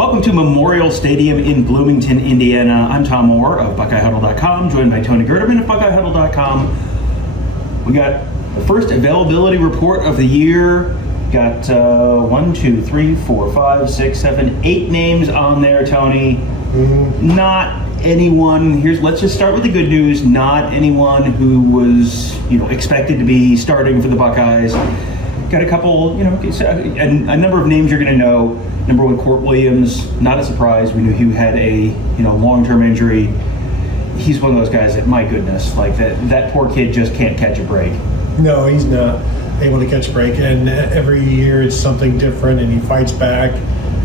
Welcome to Memorial Stadium in Bloomington, Indiana. I'm Tom Orr of BuckeyeHuddle.com, joined by Tony Gerdeman of BuckeyeHuddle.com. We got the first availability report of the year. Got 1, 2, 3, 4, 5, 6, 7, 8 names on there, Tony. Not anyone. Let's just start with the good news. Not anyone who was, expected to be starting for the Buckeyes. Got a couple, a number of names you're going to know. Number one, Court Williams. Not a surprise. We knew he had a, long-term injury. He's one of those guys that, my goodness, like that poor kid just can't catch a break. No, he's not able to catch a break, and every year it's something different, and he fights back,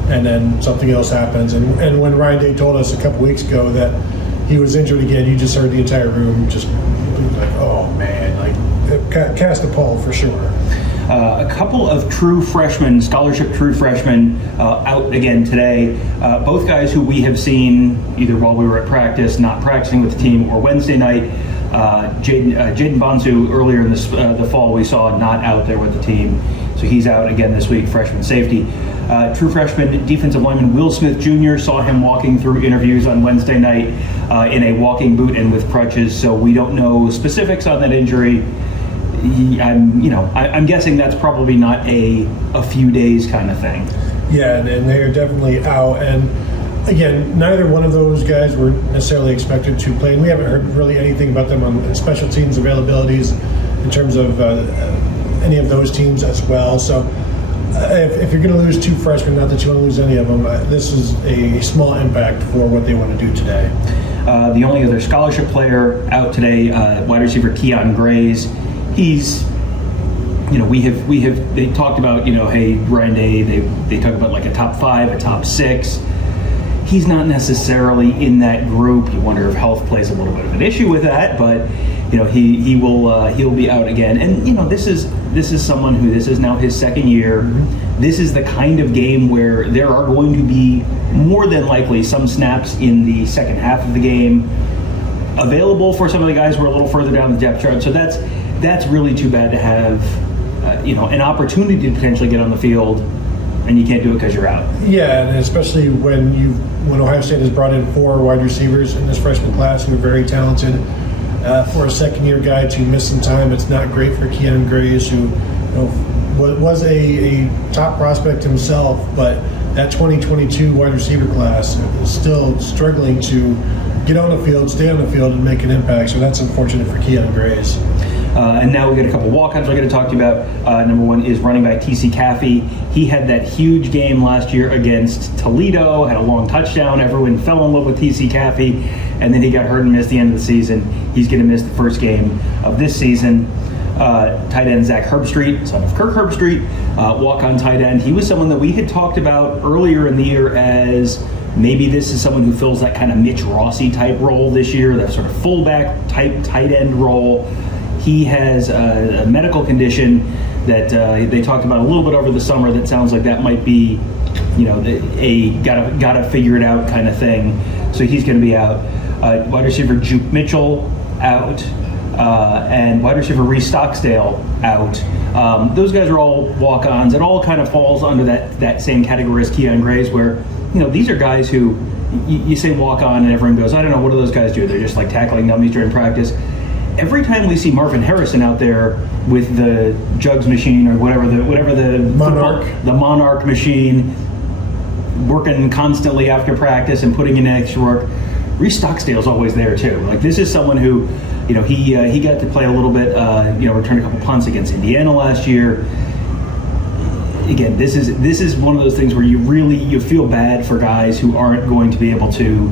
and then something else happens. And when Ryan Day told us a couple weeks ago that he was injured again, you just heard the entire room just like, oh man, like cast a pall for sure. A couple of true freshmen, scholarship true freshmen, out again today. Both guys who we have seen either while we were at practice, not practicing with the team, or Wednesday night. Jaden Bonsu, earlier in the fall, we saw not out there with the team. So he's out again this week, freshman safety. True freshman defensive lineman Will Smith Jr. saw him walking through interviews on Wednesday night in a walking boot and with crutches. So we don't know specifics on that injury. I'm guessing that's probably not a few days kind of thing. Yeah, and they are definitely out. And again, neither one of those guys were necessarily expected to play, and we haven't heard really anything about them on special teams availabilities in terms of any of those teams as well. So if you're going to lose two freshmen, not that you want to lose any of them, this is a small impact for what they want to do today. The only other scholarship player out today, wide receiver Keon Grays. He's, they talked about, hey, Ryan Day, they talk about like a top 5, a top 6. He's not necessarily in that group. You wonder if health plays a little bit of an issue with that, but he'll be out again. And this is someone who, this is now his second year. This is the kind of game where there are going to be more than likely some snaps in the second half of the game available for some of the guys who are a little further down the depth chart. So that's really too bad to have an opportunity to potentially get on the field and you can't do it because you're out. Yeah, and especially when Ohio State has brought in 4 wide receivers in this freshman class who are very talented. For a second-year guy to miss some time, it's not great for Keon Grays, who was a top prospect himself, but that 2022 wide receiver class is still struggling to get on the field, stay on the field, and make an impact. So that's unfortunate for Keon Grays. And now we get a couple walk-ons we're going to talk to you about. Number one is running back T.C. Caffey. He had that huge game last year against Toledo, had a long touchdown. Everyone fell in love with T.C. Caffey, and then he got hurt and missed the end of the season. He's going to miss the first game of this season. Tight end Zach Herbstreit, son of Kirk Herbstreit, walk-on tight end. He was someone that we had talked about earlier in the year as maybe this is someone who fills that kind of Mitch Rossi type role this year, that sort of fullback type tight end role. He has a medical condition that they talked about a little bit over the summer that sounds like that might be, a gotta figure it out kind of thing. So he's going to be out. Wide receiver Juke Mitchell out, and wide receiver Reese Stocksdale out. Those guys are all walk-ons. It all kind of falls under that same category as Keon Grays, where these are guys who you say walk-on and everyone goes, I don't know, what do those guys do? They're just like tackling dummies during practice. Every time we see Marvin Harrison out there with the Jugs machine or whatever the Monarch machine, working constantly after practice and putting in extra work, Reese Stocksdale's always there too. Like, this is someone who, he got to play a little bit, returned a couple punts against Indiana last year. Again, this is one of those things where you feel bad for guys who aren't going to be able to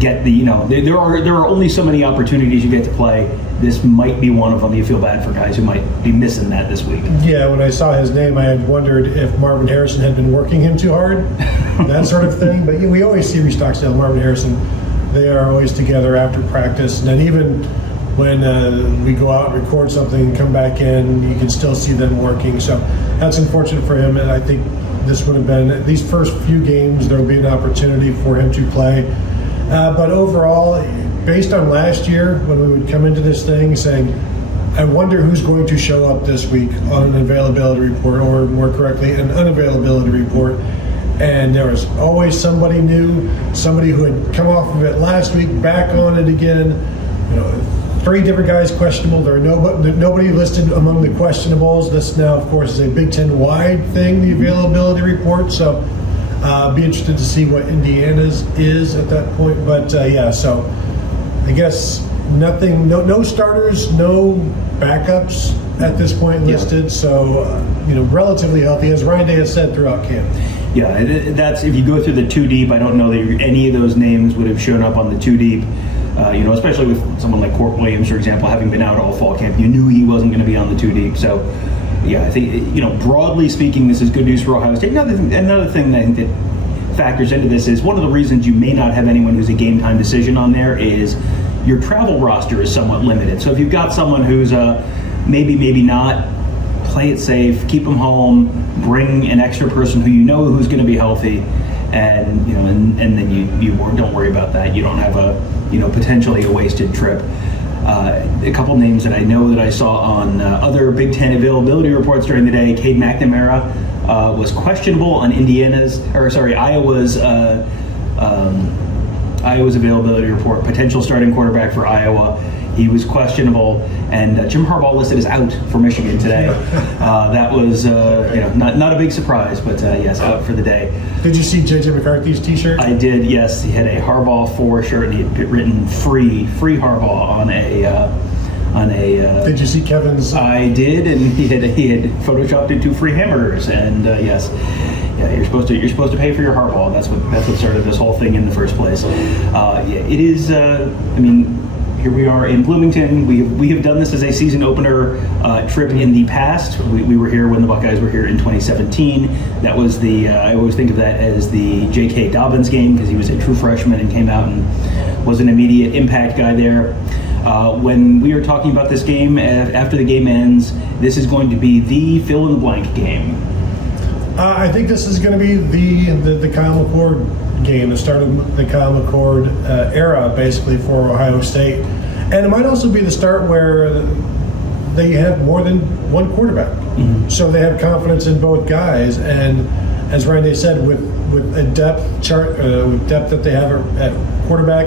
get the, there are only so many opportunities you get to play. This might be one of them. You feel bad for guys who might be missing that this week. Yeah, when I saw his name, I had wondered if Marvin Harrison had been working him too hard, that sort of thing. But we always see Reese Stocksdale and Marvin Harrison. They are always together after practice. And then even when we go out and record something and come back in, you can still see them working. So that's unfortunate for him. And I think this would have been, these first few games, there will be an opportunity for him to play. But overall, based on last year, when we would come into this thing saying, I wonder who's going to show up this week on an availability report, or more correctly, an unavailability report. and there was always somebody new, somebody who had come off of it last week, back on it again. 3 different guys questionable. There are nobody listed among the questionables. This now, of course, is a Big Ten wide thing, the availability report. So be interested to see what Indiana's is at that point. But so I guess nothing, no starters, no backups at this point listed. So relatively healthy, as Ryan Day has said throughout camp. Yeah, that's if you go through the 2 deep. I don't know that any of those names would have shown up on the 2 deep. Especially with someone like Court Williams, for example, having been out all fall camp, you knew he wasn't going to be on the 2 deep. So, yeah, I think broadly speaking, this is good news for Ohio State. Another thing that I think that factors into this is one of the reasons you may not have anyone who's a game time decision on there is your travel roster is somewhat limited. So if you've got someone who's maybe not, play it safe, keep them home, bring an extra person who who's going to be healthy, and then you don't worry about that. You don't have potentially a wasted trip. A couple names that I know that I saw on other Big Ten availability reports during the day. Cade McNamara was questionable on Iowa's availability report. Potential starting quarterback for Iowa. He was questionable, and Jim Harbaugh listed as out for Michigan today. That was not a big surprise, but yes, out for the day. Did you see J.J. McCarthy's T-shirt? I did. Yes, he had a Harbaugh 4 shirt, and he had written "Free Harbaugh" on a. Did you see Kevin's? I did, and he had photoshopped it 2 free hamburgers, and yes. Yeah, you're supposed to pay for your Harbaugh. That's what started this whole thing in the first place. It is. Here we are in Bloomington. We have done this as a season opener trip in the past. We were here when the Buckeyes were here in 2017. That was I always think of that as the J.K. Dobbins game because he was a true freshman and came out and was an immediate impact guy there. When we are talking about this game, after the game ends, this is going to be the fill-in-the-blank game. I think this is going to be the Kyle McCord game, the start of the Kyle McCord era, basically, for Ohio State. And it might also be the start where they have more than one quarterback. Mm-hmm. So they have confidence in both guys. And as Ryan said, with a depth chart, with depth that they have at quarterback,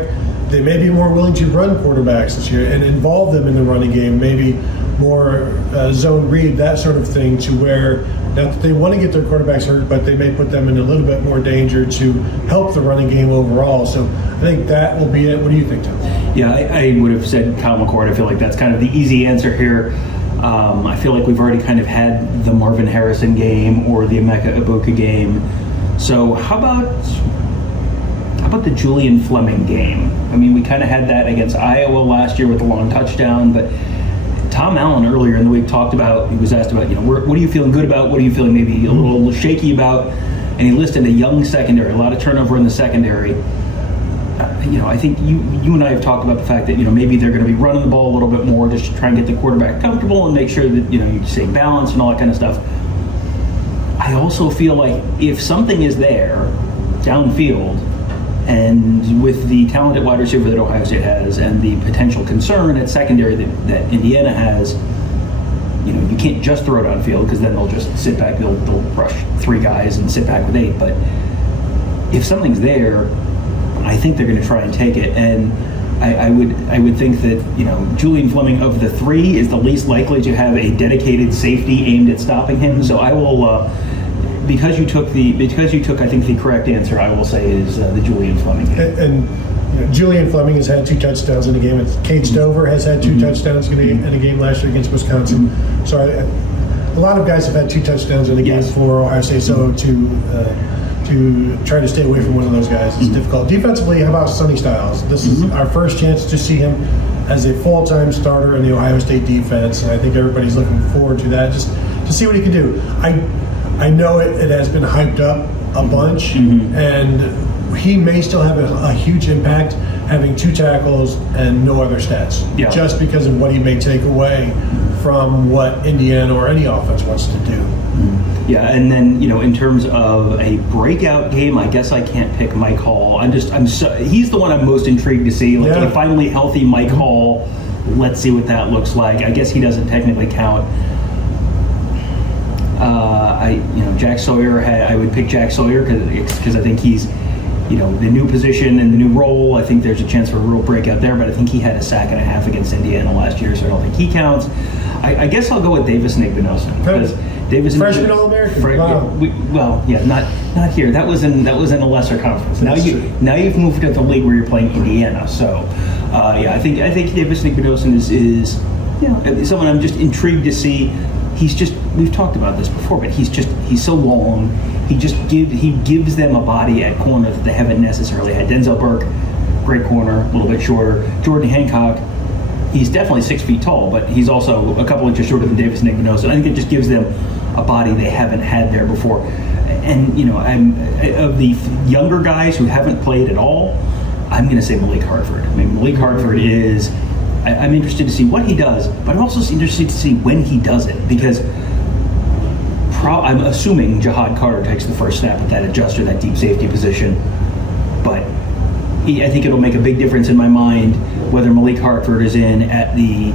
they may be more willing to run quarterbacks this year and involve them in the running game, maybe more zone read, that sort of thing, to where not that they want to get their quarterbacks hurt, but they may put them in a little bit more danger to help the running game overall. So I think that will be it. What do you think, Tom? Yeah, I would have said Kyle McCord. I feel like that's kind of the easy answer here. I feel like we've already kind of had the Marvin Harrison game or the Emeka Egbuka game. So how about the Julian Fleming game? I mean, we kind of had that against Iowa last year with the long touchdown, but Tom Allen earlier in the week he was asked about, what are you feeling good about? What are you feeling maybe a little shaky about? And he listed a young secondary, a lot of turnover in the secondary. I think you and I have talked about the fact that, maybe they're going to be running the ball a little bit more just to try and get the quarterback comfortable and make sure that, you stay balanced and all that kind of stuff. I also feel like if something is there downfield, and with the talented wide receiver that Ohio State has and the potential concern at secondary that Indiana has, you can't just throw it downfield because then they'll just sit back, they'll rush 3 guys and sit back with 8. But if something's there, I think they're going to try and take it. And I would think that, Julian Fleming of the 3 is the least likely to have a dedicated safety aimed at stopping him. So I will, because you took I think the correct answer, I will say is the Julian Fleming game. And Julian Fleming has had 2 touchdowns in a game. Cade Stover has had 2 touchdowns in a game last year against Wisconsin. So a lot of guys have had 2 touchdowns in a game for Ohio State. So to try to stay away from one of those guys is difficult. Defensively, how about Sonny Styles? This is our first chance to see him as a full-time starter in the Ohio State defense, and I think everybody's looking forward to that, just to see what he can do. I know it has been hyped up a bunch, and he may still have a huge impact having 2 tackles and no other stats, just because of what he may take away from what Indiana or any offense wants to do. Yeah, and then, in terms of a breakout game, I guess I can't pick Mike Hall. He's the one I'm most intrigued to see. A finally healthy Mike Hall. Let's see what that looks like. I guess he doesn't technically count. Jack Sawyer I would pick Jack Sawyer because I think he's, the new position and the new role. I think there's a chance for a real breakout there, but I think he had a sack and a half against Indiana last year, so I don't think he counts. I guess I'll go with Davis Nigbinosin because Davis freshman All-American. Wow. Not here. That was in a lesser conference. Now you've moved to the league where you're playing Indiana. So I think Davis Nigbinosin is someone I'm just intrigued to see. We've talked about this before, but he's so long. He gives them a body at corner that they haven't necessarily had. Denzel Burke, great corner, a little bit shorter. Jordan Hancock, he's definitely 6 feet tall, but he's also a couple inches shorter than Davis Nigbinosin. I think it just gives them a body they haven't had there before. And of the younger guys who haven't played at all, I'm going to say Malik Hartford. I mean, Malik Hartford is. I'm interested to see what he does, but I'm also interested to see when he does it because I'm assuming Jahad Carter takes the first snap at that adjuster, that deep safety position. But I think it'll make a big difference in my mind whether Malik Hartford is in at the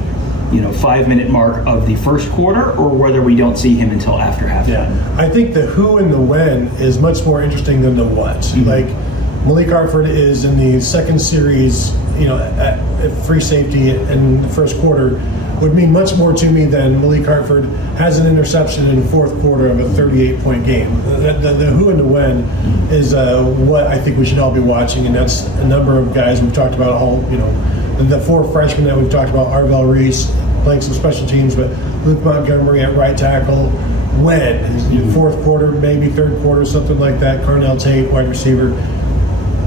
5-minute mark of the first quarter or whether we don't see him until after halftime. Yeah, I think the who and the when is much more interesting than the what. Mm-hmm. Like Malik Hartford is in the second series, at free safety in the first quarter would mean much more to me than Malik Hartford has an interception in the fourth quarter of a 38-point game. The who and the when is what I think we should all be watching, and that's a number of guys we've talked about the 4 freshmen that we've talked about, Arvell Reese playing some special teams, but Luke Montgomery at right tackle, when, fourth quarter, maybe third quarter, something like that, Carnell Tate, wide receiver.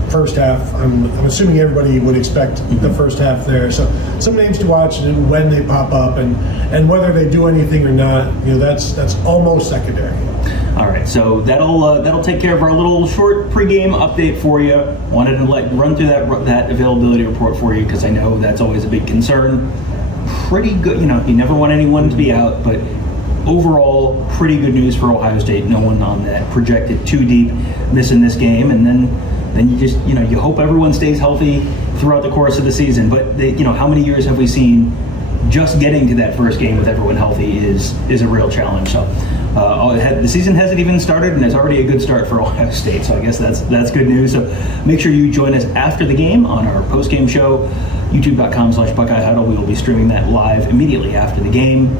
First half, I'm assuming everybody would expect the first half there. So some names to watch and when they pop up and whether they do anything or not, that's almost secondary. All right, so that'll take care of our little short pregame update for you. Wanted to run through that availability report for you because I know that's always a big concern. Pretty good, you never want anyone to be out, but overall, pretty good news for Ohio State. No one on that projected too deep missing this game, and then you just you hope everyone stays healthy throughout the course of the season. But how many years have we seen just getting to that first game with everyone healthy is a real challenge. So the season hasn't even started, and it's already a good start for Ohio State. So I guess that's good news. So make sure you join us after the game on our post-game show, youtube.com/Buckeye Huddle. We will be streaming that live immediately after the game.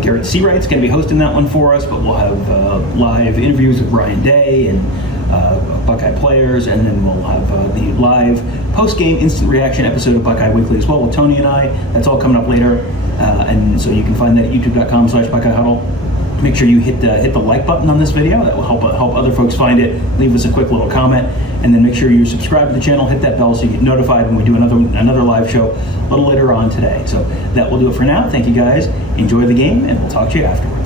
Garrett Seawright's going to be hosting that one for us, but we'll have live interviews with Ryan Day and Buckeye players, and then we'll have the live post-game instant reaction episode of Buckeye Weekly as well with Tony and I. That's all coming up later, and so you can find that at youtube.com/Buckeye Huddle. Make sure you hit the like button on this video. That will help other folks find it. Leave us a quick little comment, and then make sure you subscribe to the channel. Hit that bell so you get notified when we do another live show a little later on today. So that will do it for now. Thank you guys. Enjoy the game, and we'll talk to you afterwards.